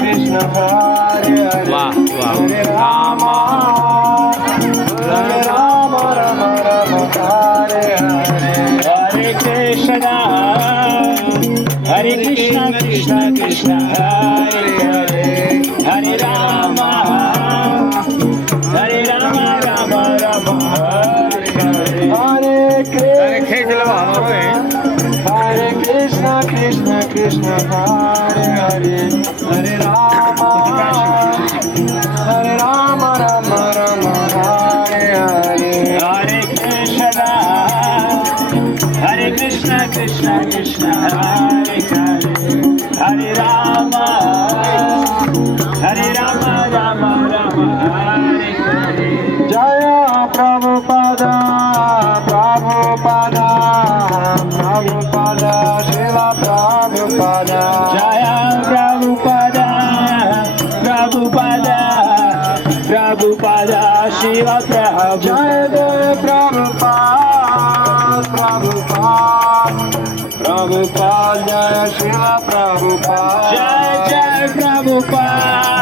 Krishna Hare Hare वाह वाह Hare Rama Hare Rama Rama Rama Hare Hare Hare Krishna Hare Krishna Krishna Krishna Hare Hare Hare Rama Hare Rama Rama Rama Hare Hare Hare Krishna Hare Krishna Krishna Krishna Hare Hare Hare Rama Hare Rama Rama Rama Hare Hare Hare Krishna Hare Krishna Krishna Krishna Hare Hare Hare Rama Hare Rama Rama Rama Hare Hare Jaya Prabhupada Prabhupada Prabhupada Srila Prabhupada Jaya Prabhupada Prabhupada Prabhupada Shiva Prabhupada Jaya Jaya Prabhupada Prabhupada Prabhupada Jaya Srila Prabhupada Jai Jai Prabhupada